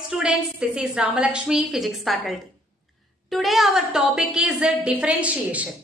Students, this is Ramalakshmi, Physics faculty. Today our topic is differentiation.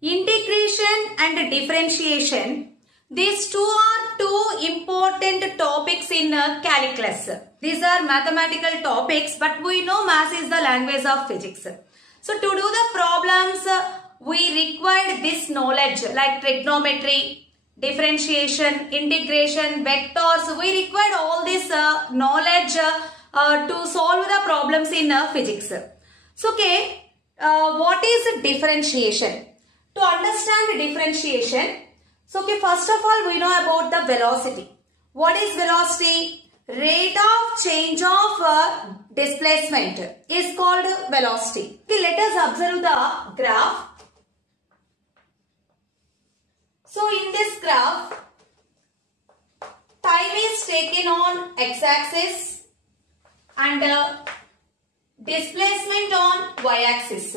Integration and differentiation, these two are two important topics in calculus. These are mathematical topics, but we know maths is the language of physics. So to do the problems, we required this knowledge like trigonometry, differentiation, integration, vectors. We required all this knowledge to solve the problems in physics. So, what is differentiation? To understand differentiation, first of all, we know about the velocity. What is velocity? Rate of change of displacement is called velocity. Let us observe the graph. So, in this graph, time is taken on x-axis and displacement on y-axis.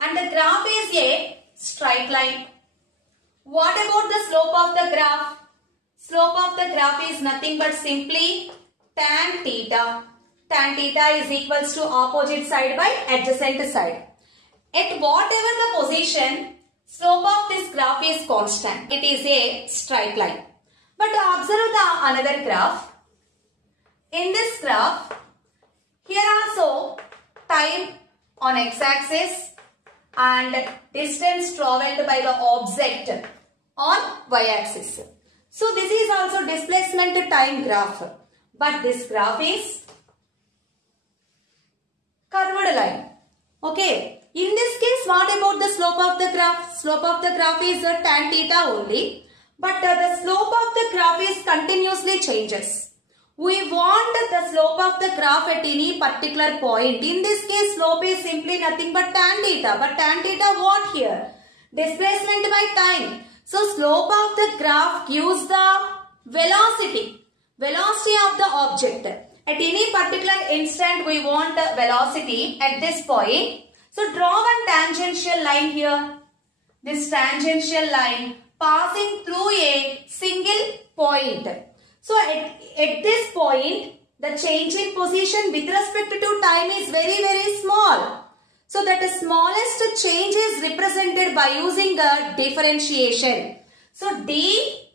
And the graph is a straight line. What about the slope of the graph? Slope of the graph is nothing but simply tan theta. Tan theta is equals to opposite side by adjacent side. At whatever the position, slope of this graph is constant. It is a straight line. But observe the another graph. In this graph, here also time on x-axis and distance travelled by the object on y-axis. So this is also displacement time graph. But this graph is curved line. Okay. In this case, what about the slope of the graph? Slope of the graph is tan theta only. But the slope of the graph is continuously changes. We want the slope of the graph at any particular point. In this case, slope is simply nothing but tan theta. But tan theta what here? Displacement by time. So, slope of the graph gives the velocity. Velocity of the object. At any particular instant, we want the velocity at this point. So, draw one tangential line here. This tangential line passing through a single point. So, at this point, the change in position with respect to time is very small. So, that the smallest change is represented by using a differentiation. So, D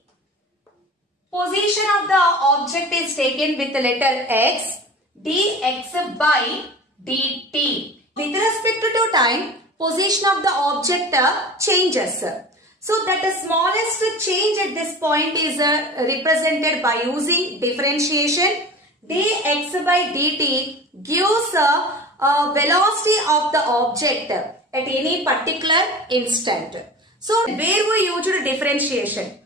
position of the object is taken with the letter x, dx by dt. With respect to time, position of the object changes. So that the smallest change at this point is represented by using differentiation. Dx by dt gives a velocity of the object at any particular instant. So where we use differentiation?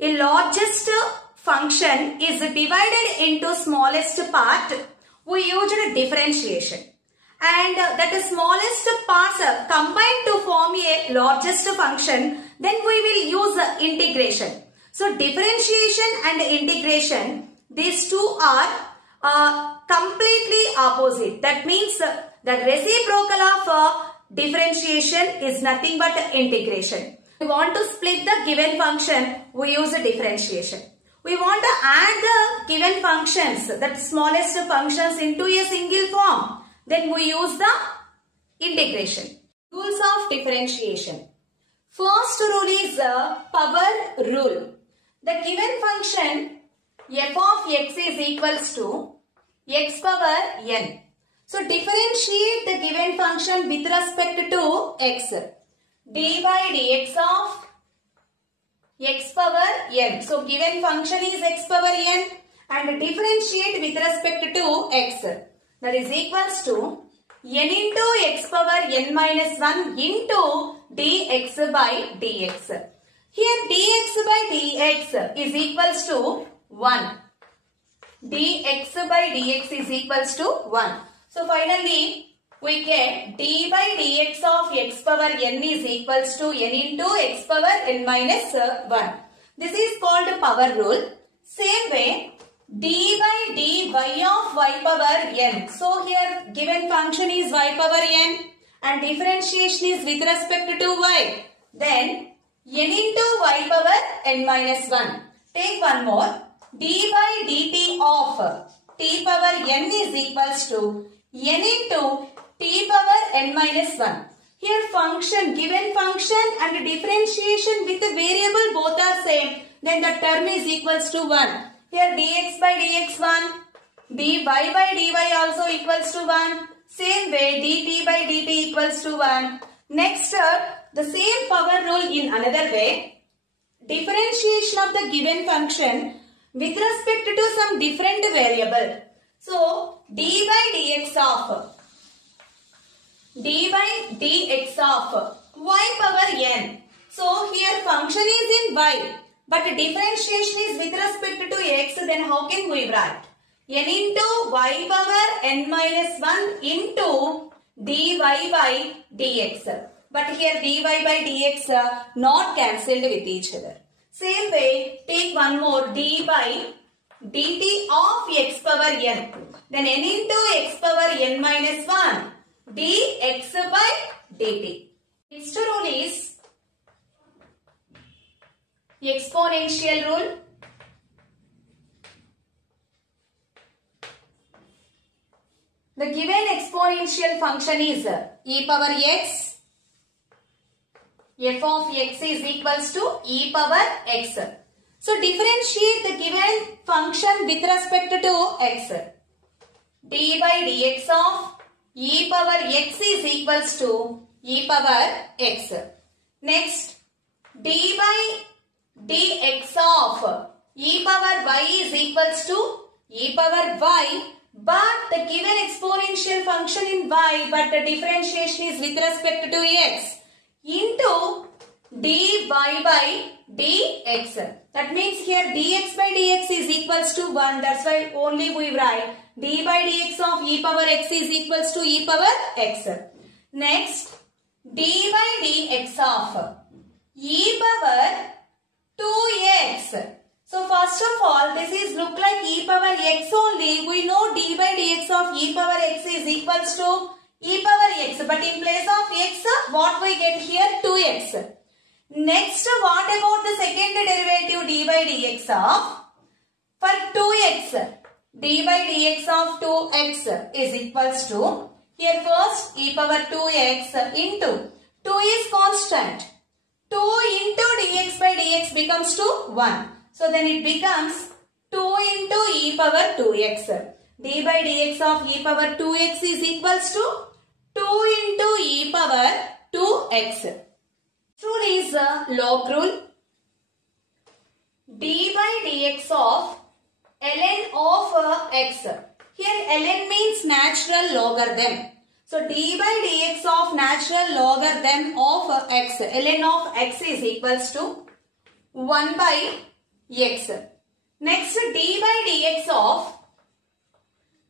A largest function is divided into smallest part. We use differentiation. And that smallest parts combined to form a largest function, then we will use integration. So differentiation and integration, these two are completely opposite. That means the reciprocal of differentiation is nothing but integration. We want to split the given function, we use a differentiation. We want to add the given functions, that smallest functions into a single form. Then we use the integration. Rules of differentiation. First rule is the power rule. The given function f of x is equals to x power n. So differentiate the given function with respect to x. d by dx of x power n. So given function is x power n and differentiate with respect to x. That is equals to n into x power n minus 1 into dx by dx. Here dx by dx is equals to 1. Dx by dx is equals to 1. So finally we get d by dx of x power n is equals to n into x power n minus 1. This is called power rule. Same way, d by dy of y power n. So here given function is y power n and differentiation is with respect to y. Then n into y power n minus 1. Take one more. d by dt of t power n is equals to n into t power n minus 1. Here function, given function and differentiation with the variable both are same, then the term is equals to 1. Here dx by dx 1, dy by dy also equals to 1. Same way dt by dt equals to 1. Next, the same power rule in another way. Differentiation of the given function with respect to some different variable. So, d by dx of y power n. So, here function is in y, but differentiation is with respect to x, then how can we write? N into y power n minus 1 into dy by dx. But here dy by dx not cancelled with each other. Same way, take one more d by dt of x power n. Then n into x power n minus 1 dx by dt. Next rule is exponential rule. The given exponential function is e power x. F of x is equals to e power x. So differentiate the given function with respect to x. D by dx of e power x is equals to e power x. Next, d by dx of e power y is equals to e power y, but the given exponential function in y, but the differentiation is with respect to x, into dy by dx. That means here dx by dx is equals to 1. That's why only we write d by dx of e power x is equals to e power x. Next, d by dx of e power 2x. So first of all, this is look like e power x only. We know d by dx of e power x is equals to e power x, but in place of x, what we get here? 2x. Next, what about the second derivative d by dx of? For 2x, d by dx of 2x is equals to, here first e power 2x into 2 is constant. 2 into dx by dx becomes to 1. So then it becomes 2 into e power 2x. d by dx of e power 2x is equals to 2 into e power 2x. Rule is log rule. d by dx of ln of x. Here ln means natural logarithm. So d by dx of natural logarithm of x. ln of x is equals to 1 by x. Next, d by dx of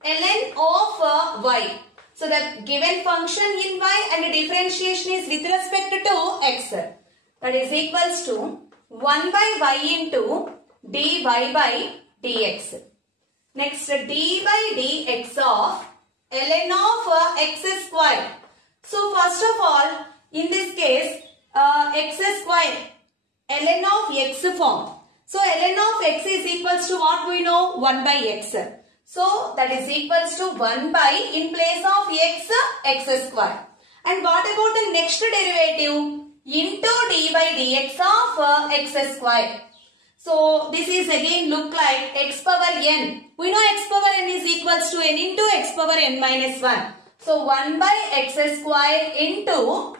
ln of y. So the given function in y and the differentiation is with respect to x. That is equals to 1 by y into dy by dx. Next, d by dx of ln of x square. So first of all, in this case, x square, ln of x form. So ln of x is equals to what we know? 1 by x. So that is equals to 1 by, in place of x, x square. And what about the next derivative? Into d by dx of x square. So this is again look like x power n. We know x power n is equals to n into x power n minus 1. So 1 by x square into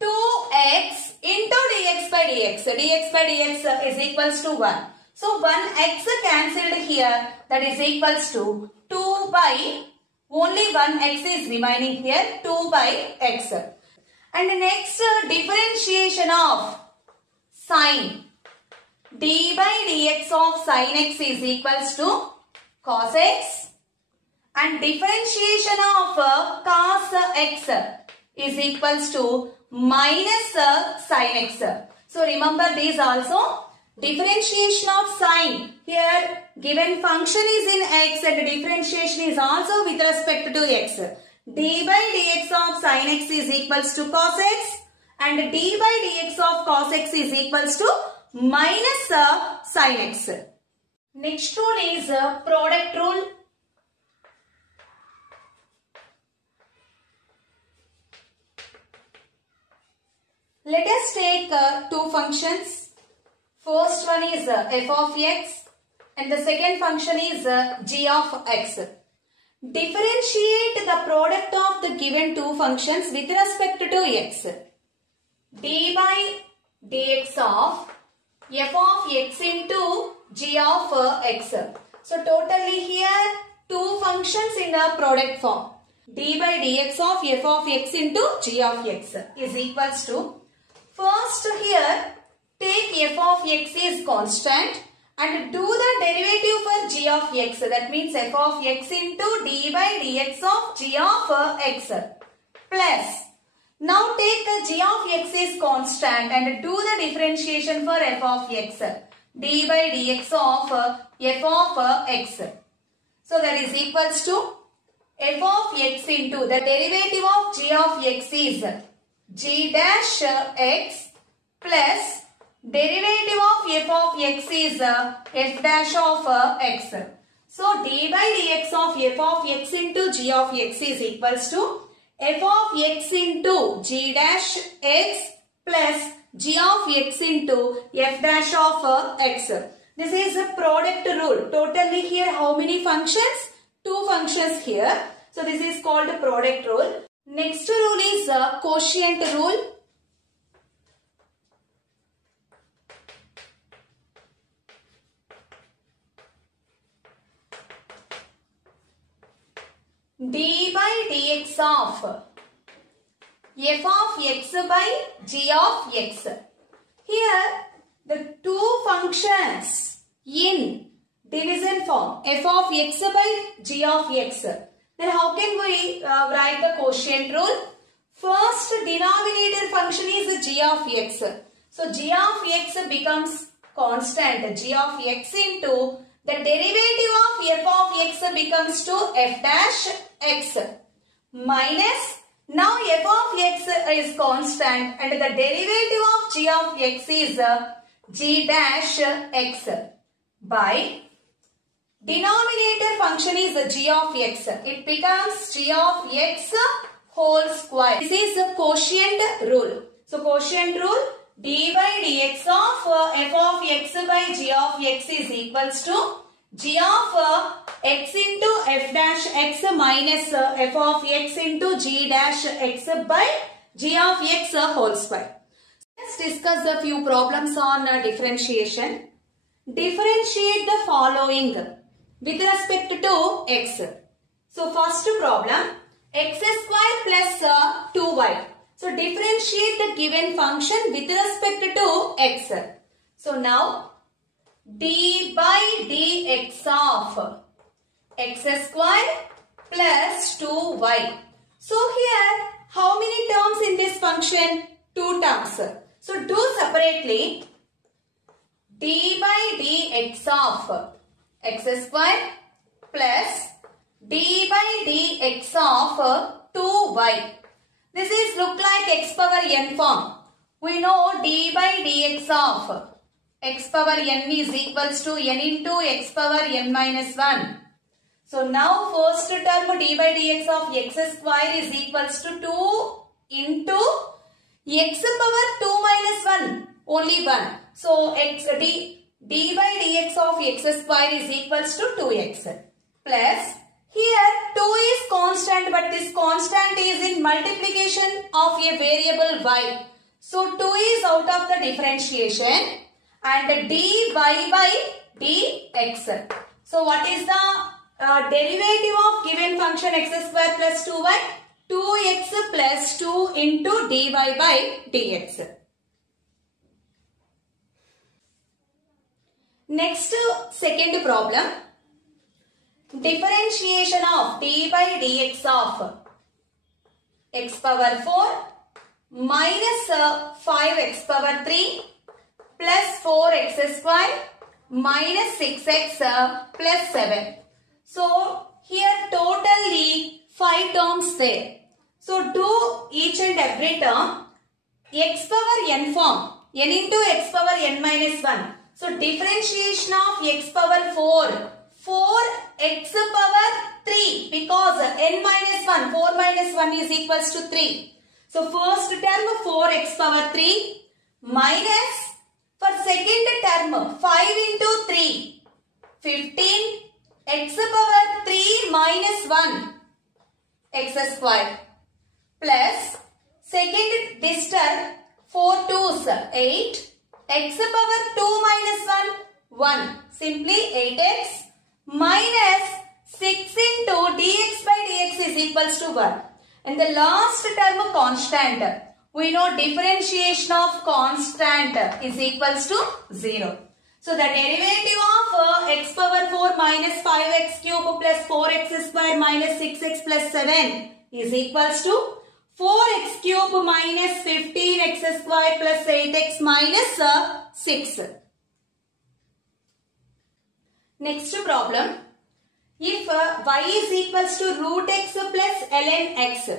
2x into dx by dx. dx by dx is equals to 1. So 1x cancelled here, that is equals to 2 by, only 1x is remaining here, 2 by x. And next, differentiation of sine. d by dx of sine x is equals to cos x. And differentiation of cos x is equals to minus sine x. So remember these also. Differentiation of sine. Here given function is in x and differentiation is also with respect to x. d by dx of sine x is equals to cos x and d by dx of cos x is equals to minus sine x. Next rule is product rule. Let us take two functions. First one is f of x and the second function is g of x. Differentiate the product of the given two functions with respect to x. d by dx of f of x into g of x. So totally here two functions in the product form. d by dx of f of x into g of x is equals to, first here take f of x is constant and do the derivative for g of x. That means f of x into d by dx of g of x plus. Now take g of x is constant and do the differentiation for f of x. d by dx of f of x. So that is equals to f of x into the derivative of g of x is g dash x plus derivative of f of x is f dash of x. So d by dx of f of x into g of x is equals to f of x into g dash x plus g of x into f dash of x. This is a product rule. Totally here how many functions? Two functions here. So this is called the product rule. Next rule is quotient rule. d by dx of f of x by g of x. Here the two functions in division form f of x by g of x. Then how can we write the quotient rule? First denominator function is g of x. So g of x becomes constant. G of x into the derivative of f of x becomes to f dash x minus, now f of x is constant and the derivative of g of x is g dash x by denominator function is g of x. It becomes g of x whole square. This is the quotient rule. So quotient rule, d by dx of f of x by g of x is equals to g of x into f dash x minus f of x into g dash x by g of x whole square. Let's discuss a few problems on differentiation. Differentiate the following with respect to x. So first problem, x square plus 2y. So differentiate the given function with respect to x. So now d by dx of x square plus 2y. So here how many terms in this function? Two terms. So do separately d by dx of x square plus d by dx of 2y. This is look like x power n form. We know d by dx of x power n is equals to n into x power n minus 1. So now first term d by dx of x square is equals to 2 into x power 2 minus 1, only 1. So d by dx of x square is equals to 2x plus here 2 is constant, but this constant is in multiplication of a variable y. So 2 is out of the differentiation and dy by dx. So what is the derivative of given function x square plus 2y? 2x plus 2 into dy by dx. Next, second problem. Differentiation of d by dx of x power 4 minus 5x power 3 plus 4x square minus 6x plus 7. So here totally 5 terms there. So do each and every term x power n form, n into x power n minus 1. So differentiation of x power 4, 4x power 3 because n minus 1, 4 minus 1 is equals to 3. So first term 4x power 3 minus for second term 5 into 3 15 x power 3 minus 1 x square plus second this term 4 2s 8 x power 2 minus 1 1 simply 8x minus 6 into dx by dx is equals to 1. And the last term constant. We know differentiation of constant is equals to 0. So the derivative of x power 4 minus 5x cube plus 4x square minus 6x plus 7 is equals to 4x cube minus 15x square plus 8x minus 6. Next problem. If y is equals to root x plus ln x,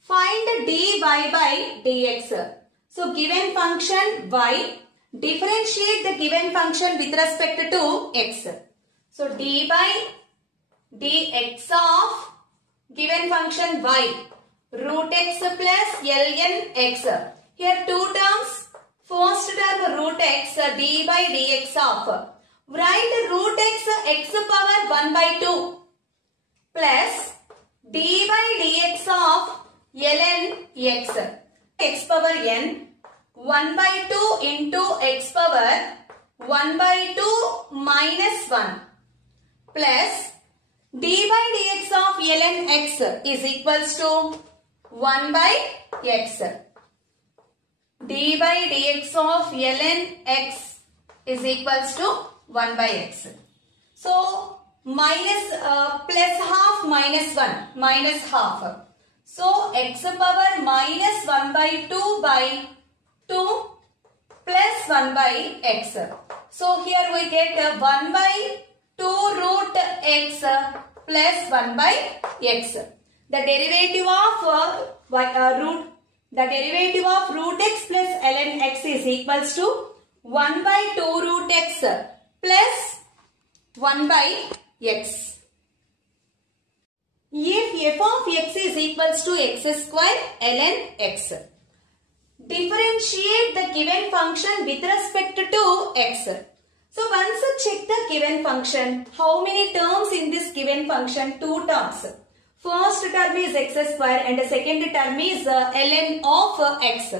find dy by dx. So given function y, differentiate the given function with respect to x. So d by dx of given function y, root x plus ln x. Here two terms. First term root x, d by dx of. Write root x power 1 by 2 plus d by dx of ln x. X power n 1 by 2 into x power 1 by 2 minus 1 plus d by dx of ln x is equals to 1 by x. D by dx of ln x is equals to 1 by x. So minus plus half minus 1 minus half. So x power minus 1 by 2 by 2 plus 1 by x. So here we get 1 by 2 root x plus 1 by x. The derivative of root x plus ln x is equals to 1 by 2 root x plus 1 by x. If f of x is equals to x square ln x, differentiate the given function with respect to x. So once check the given function, how many terms in this given function? 2 terms. First term is x square and the second term is ln of x.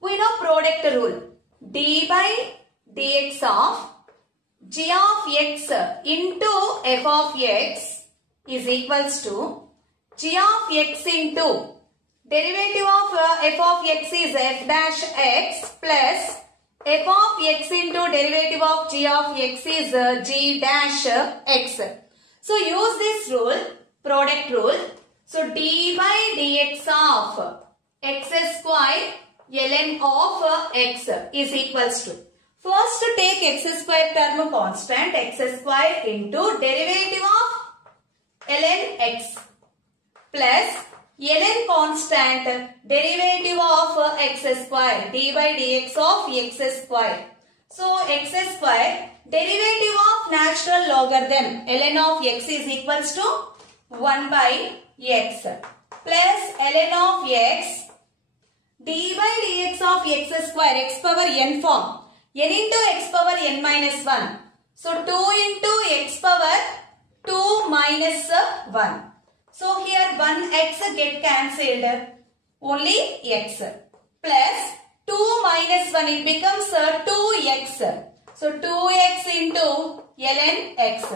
We know product rule. D by dx of g of x into f of x is equals to g of x into derivative of f of x is f dash x plus f of x into derivative of g of x is g dash x. So use this rule, product rule. So d by dx of x square ln of x is equals to, first take x square term constant, x square into derivative of ln x plus ln constant derivative of x square d by dx of x square. So x square derivative of natural logarithm ln of x is equals to 1 by x plus ln of x d by dx of x square, x power n form, n into x power n minus 1. So 2 into x power 2 minus 1. So here 1x get cancelled, only x plus 2 minus 1, it becomes 2x. So 2x into ln x.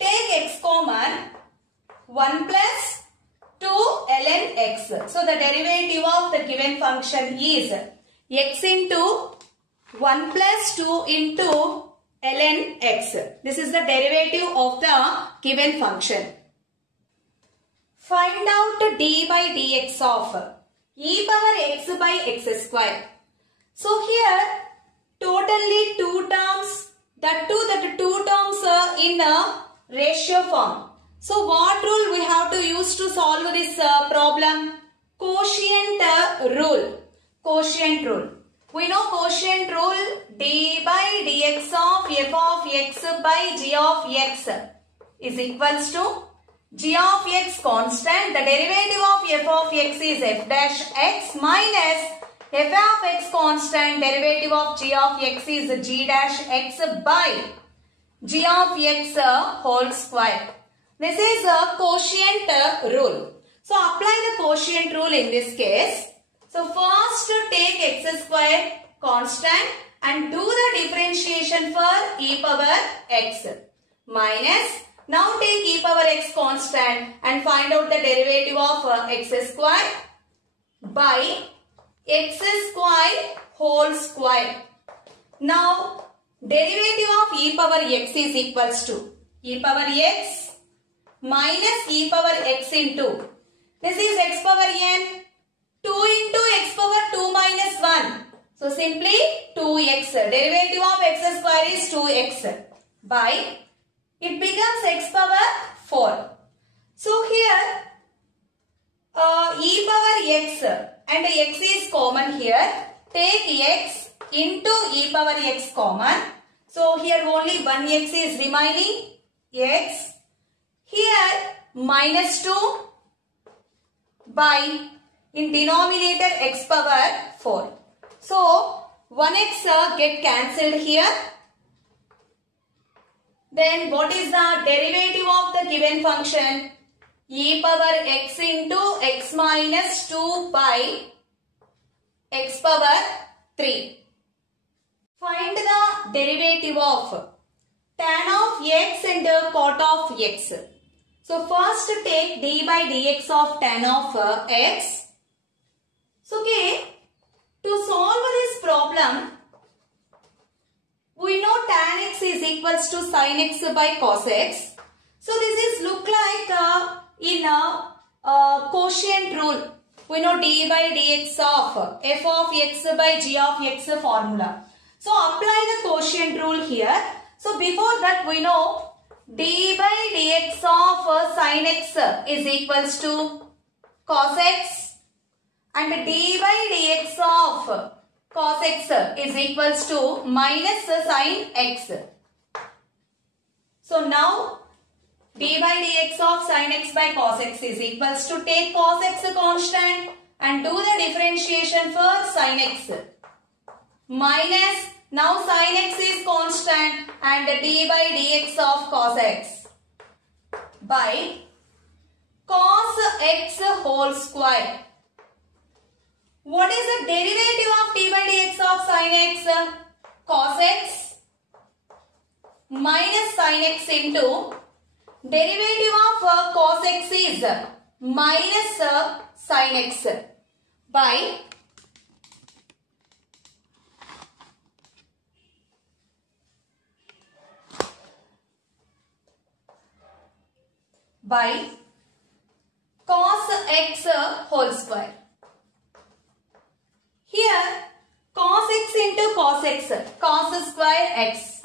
Take x common, 1 plus 2 ln x. So the derivative of the given function is x into 1 plus 2 into ln x. This is the derivative of the given function. Find out d by dx of e power x by x square. So here totally 2 terms, that two terms are in a ratio form. So what rule we have to use to solve this problem? Quotient rule. Quotient rule. We know quotient rule, d by dx of f of x by g of x is equals to g of x constant, the derivative of f of x is f dash x minus f of x constant, derivative of g of x is g dash x by g of x whole square. This is a quotient rule. So apply the quotient rule in this case. So first take x square constant and do the differentiation for e power x minus, now take e power x constant and find out the derivative of x square by x square whole square. Now derivative of e power x is equals to e power x minus e power x into, this is x power n, 2 into x power 2 minus 1. So simply 2x, derivative of x square is 2x by, it becomes x power 4. So here e power x and x is common here. Take x into e power x common. So here only one x is remaining, x. Here minus 2 by, in denominator x power 4. So 1x get cancelled here. Then what is the derivative of the given function? E power x into x minus 2 by x power 3. Find the derivative of tan of x and cot of x. So first take d by dx of tan of x. So okay, to solve this problem, we know tan x is equals to sin x by cos x. So this is look like in a quotient rule. We know d by dx of f of x by g of x formula. So apply the quotient rule here. So before that we know d by dx of sin x is equals to cos x and d by dx of cos x is equals to minus sin x. So now d by dx of sin x by cos x is equals to, take cos x constant and do the differentiation for sin x minus, now sin x is constant and d by dx of cos x by cos x whole square. What is the derivative of d by dx of sin x? Cos x minus sin x into derivative of cos x is minus sin x by cos x whole square. Here cos x into cos x, cos square x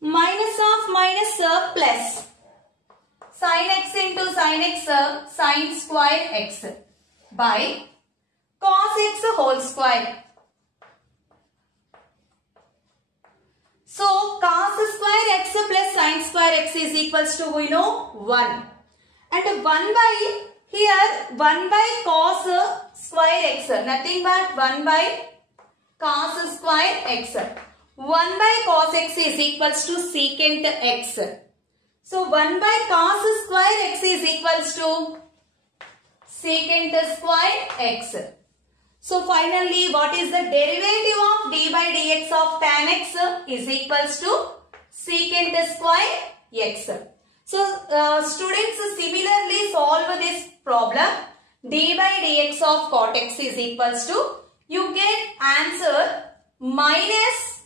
minus of minus plus sin x into sin x, sin square x by cos x whole square. So cos square x plus sin square x is equals to, we know, 1. And 1 by, here 1 by cos square x, nothing but 1 by cos square x. 1 by cos x is equals to secant x. So 1 by cos square x is equals to secant square x. So finally, what is the derivative of d by dx of tan x is equals to secant square x. So students, similarly solve this problem. D by dx of cot x is equals to, you get answer minus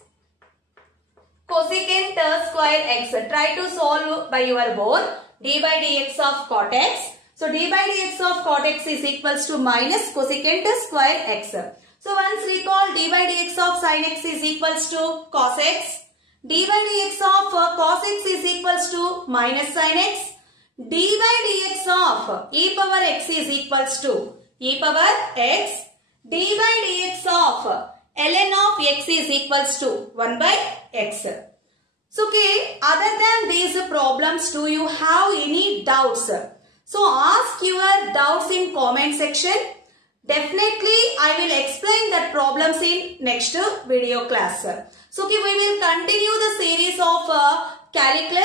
cosecant square x. Try to solve by your board. D by dx of cot x. So d by dx of cot x is equals to minus cosecant square x. So once recall, d by dx of sin x is equals to cos x. D by dx of cos x is equals to minus sin x. D by dx of e power x is equals to e power x. D by dx of ln of x is equals to 1 by x. So, okay, other than these problems, do you have any doubts? So, ask your doubts in comment section. Definitely, I will explain that problems in next video class. So, okay, we will continue the series of calculus